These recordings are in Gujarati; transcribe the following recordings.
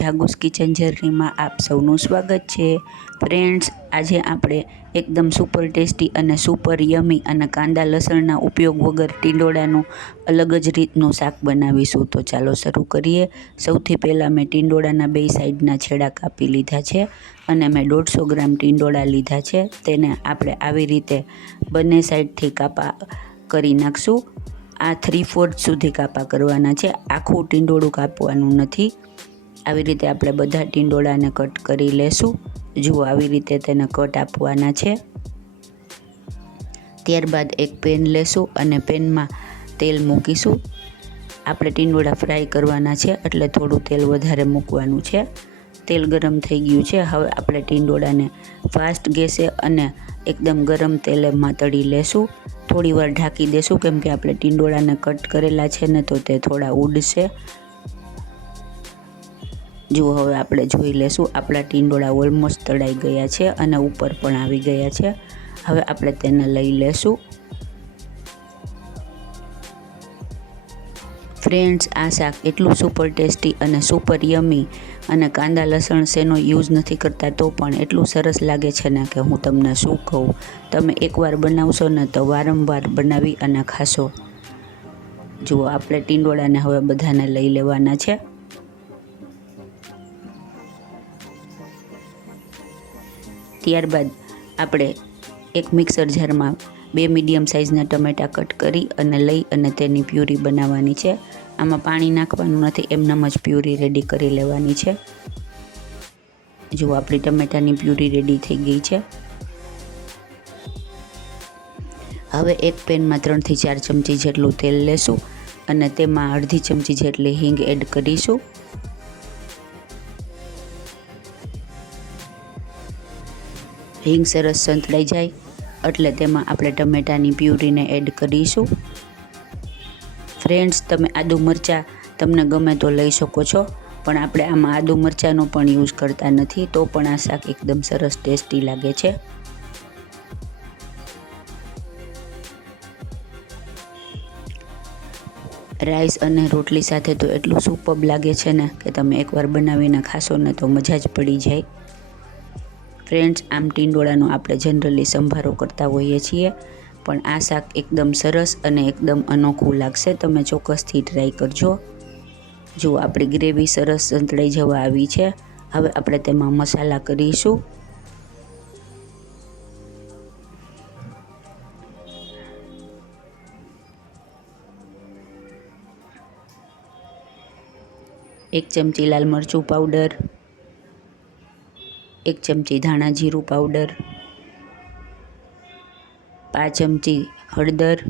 જાગુસ કિચન જર્નીમાં આપ સૌનું સ્વાગત છે. ફ્રેન્ડ્સ, આજે આપણે એકદમ સુપર ટેસ્ટી અને સુપર યમી અને કાંદા લસણના ઉપયોગ વગર ટીંડોળાનું અલગ જ રીતનું શાક બનાવીશું. તો ચાલો શરૂ કરીએ. સૌથી પહેલાં મેં ટીંડોળાના બે સાઈડના છેડા કાપી લીધા છે અને મેં 150 ગ્રામ ટીંડોળા લીધા છે. તેને આપણે આવી રીતે બંને સાઈડથી કાપા કરી નાખશું. આ 3/4 સુધી કાપા કરવાના છે, આખું ટીંડોળું કાપવાનું નથી. આવી રીતે આપણે બધા ટીંડોળાને કટ કરી લેશું. જુઓ, આવી રીતે તેને કટ આપવાના છે. ત્યારબાદ એક પેન લેશું અને પેનમાં તેલ મૂકીશું. આપણે ટીંડોળા ફ્રાય કરવાના છે એટલે થોડું તેલ વધારે મૂકવાનું છે. તેલ ગરમ થઈ ગયું છે. હવે આપણે ટીંડોળાને ફાસ્ટ ગેસે અને એકદમ ગરમ તેલમાં તળી લેશું. થોડી વાર ઢાંકી દેશું કેમ કે આપણે ટીંડોળાને કટ કરેલા છે ને તો તે થોડા ઉડશે. જુઓ, હવે આપણે જોઈ લેશું. આપણા ટીંડોળા ઓલમોસ્ટ તળાઈ ગયા છે અને ઉપર પણ આવી ગયા છે. હવે આપણે તેને લઈ લેશું. ફ્રેન્ડ્સ, આ શાક એટલું સુપર ટેસ્ટી અને સુપર યમી અને કાંદા લસણ શેનો યુઝ નથી કરતા તો પણ એટલું સરસ લાગે છે ને કે હું તમને શું કહું. તમે એકવાર બનાવશો ને તો વારંવાર બનાવી અને ખાશો. જુઓ, આપણે ટીંડોળાને હવે બધાને લઈ લેવાના છે. ત્યારબાદ આપણે એક મિક્સર જારમાં 2 મીડિયમ સાઇઝના ટમેટાં કટ કરી અને લઈ અને તેની પ્યુરી બનાવવાની છે. આમાં પાણી નાખવાનું નથી, એમનેમ જ પ્યુરી રેડી કરી લેવાની છે. જુઓ, આપણી ટમેટાની પ્યુરી રેડી થઈ ગઈ છે. હવે એક પેનમાં 3 થી 4 ચમચી જેટલું તેલ લેશું અને તેમાં અડધી ચમચી જેટલી હિંગ એડ કરીશું. હિંગ સરસ સંતળાઈ જાય એટલે તેમાં આપણે ટમેટાની પ્યુરીને એડ કરીશું. ફ્રેન્ડ્સ, તમે આદુ મરચાં તમને ગમે તો લઈ શકો છો, પણ આપણે આમાં આદુ મરચાંનો પણ યુઝ કરતા નથી, તો પણ આ શાક એકદમ સરસ ટેસ્ટી લાગે છે. રાઈસ અને રોટલી સાથે તો એટલું સુપર્બ લાગે છે ને કે તમે એકવાર બનાવીને ખાશો ને તો મજા જ પડી જાય. ફ્રેન્ડ્સ, આમ ટીંડોળાનો આપણે જનરલી સંભારો કરતા હોઈએ છીએ, પણ આ શાક એકદમ સરસ અને એકદમ અનોખું લાગશે. તમે ચોક્કસથી ટ્રાય કરજો. જુઓ, આપણી ગ્રેવી સરસ સંતળાઈ જવા આવી છે. હવે આપણે તેમાં મસાલા કરીશું. એક ચમચી લાલ મરચું પાવડર, 1 ચમચી ધાણા જીરું પાવડર, 5 ચમચી હળદર,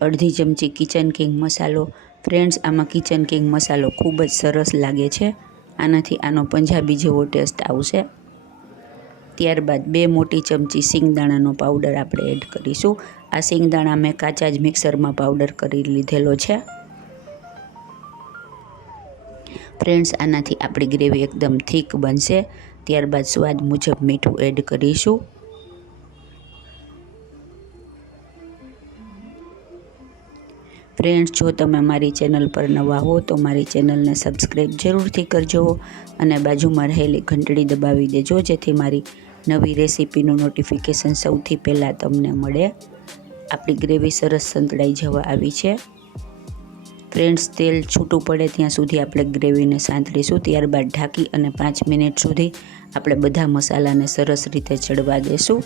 અડધી ચમચી કિચન કિંગ મસાલો. ફ્રેન્ડ્સ, આમાં કિચન કિંગ મસાલો ખૂબ જ સરસ લાગે છે. આનાથી આનો પંજાબી જેવો ટેસ્ટ આવશે. ત્યારબાદ 2 મોટી ચમચી સિંગદાણાનો પાવડર આપણે એડ કરીશું. આ સિંગદાણા મેં કાચા જ મિક્સરમાં પાવડર કરી લીધેલો છે. ફ્રેન્ડ્સ, આનાથી આપણી ગ્રેવી એકદમ થીક બનશે. ત્યારબાદ સ્વાદ મુજબ મીઠું એડ કરીશું. ફ્રેન્ડ્સ, જો તમે મારી ચેનલ પર નવા હો તો મારી ચેનલને સબસ્ક્રાઈબ જરૂરથી કરજો અને બાજુમાં રહેલી ઘંટડી દબાવી દેજો જેથી મારી નવી રેસીપીનું નોટિફિકેશન સૌથી પહેલાં તમને મળે. આપણી ગ્રેવી સરસ સંતળાઈ જવા આવી છે. ફ્રેન્ડ્સ, તેલ છૂટું પડે ત્યાં સુધી આપણે ગ્રેવીને સાંતળીશું. ત્યારબાદ ઢાંકી અને 5 મિનિટ સુધી આપણે બધા મસાલાને સરસ રીતે ચડવા દેશું.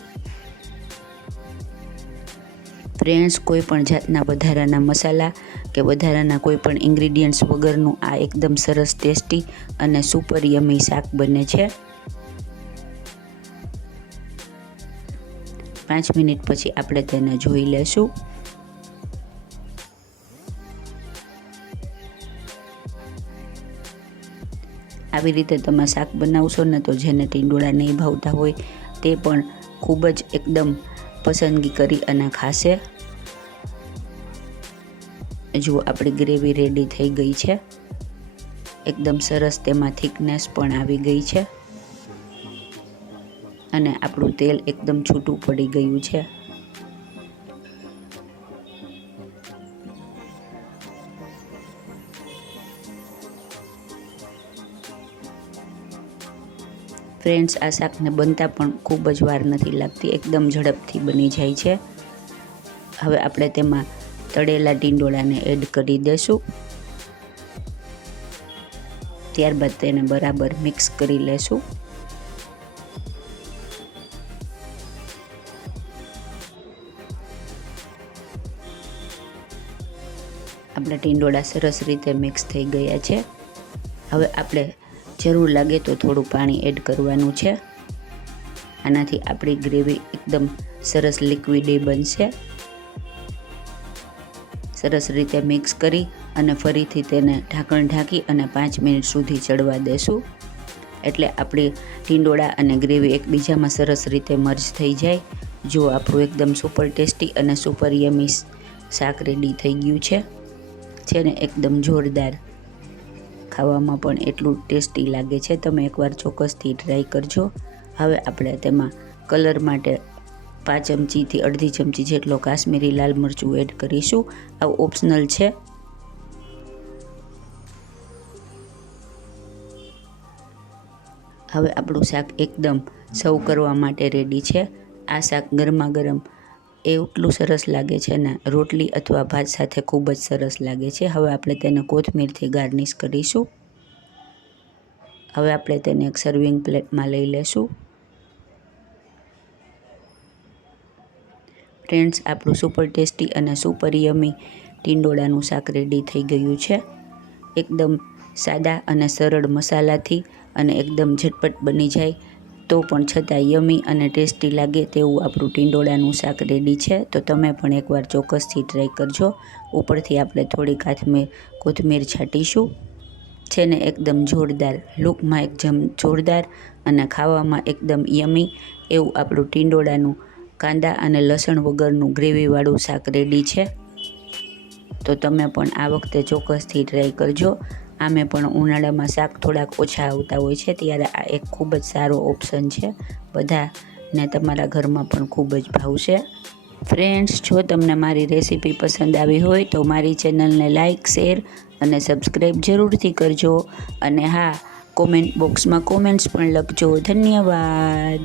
ફ્રેન્ડ્સ, કોઈ પણ જાતના વધારાના મસાલા કે વધારાના કોઈ પણ ઇન્ગ્રીડિયન્ટ્સ વગરનું આ એકદમ સરસ ટેસ્ટી અને સુપર યમી શાક બને છે. 5 મિનિટ પછી આપણે તેને જોઈ લેશું. આવી રીતે તમે શાક બનાવશો ને તો જેને ટીંડોળા નહીં ભાવતા હોય તે પણ ખૂબ જ એકદમ પસંદગી કરી અને ખાશે. જુઓ, આપણી ગ્રેવી રેડી થઈ ગઈ છે. એકદમ સરસ તેમાં થિકનેસ પણ આવી ગઈ છે અને આપણું તેલ એકદમ છૂટું પડી ગયું છે. ફ્રેન્ડ્સ, આ શાકને બનતા પણ ખૂબ જ વાર નથી લાગતી, એકદમ ઝડપથી બની જાય છે. હવે આપણે તેમાં તળેલા ટીંડોળાને એડ કરી દઈશું. ત્યારબાદ તેને બરાબર મિક્સ કરી લેશું. આપણા ટીંડોળા સરસ રીતે મિક્સ થઈ ગયા છે. હવે આપણે જરૂર લાગે તો થોડું પાણી એડ કરવાનું છે. આનાથી આપણી ગ્રેવી એકદમ સરસ લિક્વિડી બનશે. સરસ રીતે મિક્સ કરી અને ફરીથી તેને ઢાંકણ ઢાંકી અને 5 મિનિટ સુધી ચડવા દેશું. એટલે આપણી ટીંડોળા અને ગ્રેવી એકબીજામાં સરસ રીતે મર્જ થઈ જાય. જો આપણું એકદમ સુપર ટેસ્ટી અને સુપર યમી શાક રેડી થઈ ગયું છે ને એકદમ જોરદાર. ખાવામાં પણ એટલું ટેસ્ટી લાગે છે. તમે એકવાર ચોક્કસથી ટ્રાય કરજો. હવે આપણે તેમાં કલર માટે 5 ચમચીથી અડધી ચમચી જેટલો કાશ્મીરી લાલ મરચું એડ કરીશું. આ ઓપ્શનલ છે. હવે આપણું શાક એકદમ સર્વ કરવા માટે રેડી છે. આ શાક ગરમા ગરમ એટલું સરસ લાગે છે ને રોટલી અથવા ભાત સાથે ખૂબ જ સરસ લાગે છે. હવે આપણે તેને કોથમીરથી ગાર્નિશ કરીશું. હવે આપણે તેને એક સર્વિંગ પ્લેટમાં લઈ લેશું. ફ્રેન્ડ્સ, આપણું સુપર ટેસ્ટી અને સુપર યમી ટીંડોળાનું શાક રેડી થઈ ગયું છે. એકદમ સાદા અને સરળ મસાલાથી અને એકદમ ઝટપટ બની જાય તો પણ છતાં યમી અને ટેસ્ટી લાગે તેવું આપણું ટીંડોળાનું શાક રેડી છે. તો તમે પણ એકવાર ચોક્કસથી ટ્રાય કરજો. ઉપરથી આપણે થોડી કોથમીર છાંટીશું. છે ને એકદમ જોરદાર, લુકમાં એકદમ જોરદાર અને ખાવામાં એકદમ યમી એવું આપણું ટીંડોળાનું કાંદા અને લસણ વગરનું ગ્રેવીવાળું શાક રેડી છે. તો તમે પણ આ વખતે ચોક્કસથી ટ્રાય કરજો. આમે પણ ઉનાળામાં શાક થોડાક ઓછા આવતા હોય છે ત્યારે આ એક ખૂબ જ સારો ઓપ્શન છે. બધાને તમારા ઘરમાં પણ ખૂબ જ ભાવશે. ફ્રેન્ડ્સ, જો તમને મારી રેસીપી પસંદ આવી હોય તો મારી ચેનલને લાઇક, શેર અને સબસ્ક્રાઈબ જરૂરથી કરજો. અને હા, કોમેન્ટ બોક્સમાં કોમેન્ટ્સ પણ લખજો. ધન્યવાદ.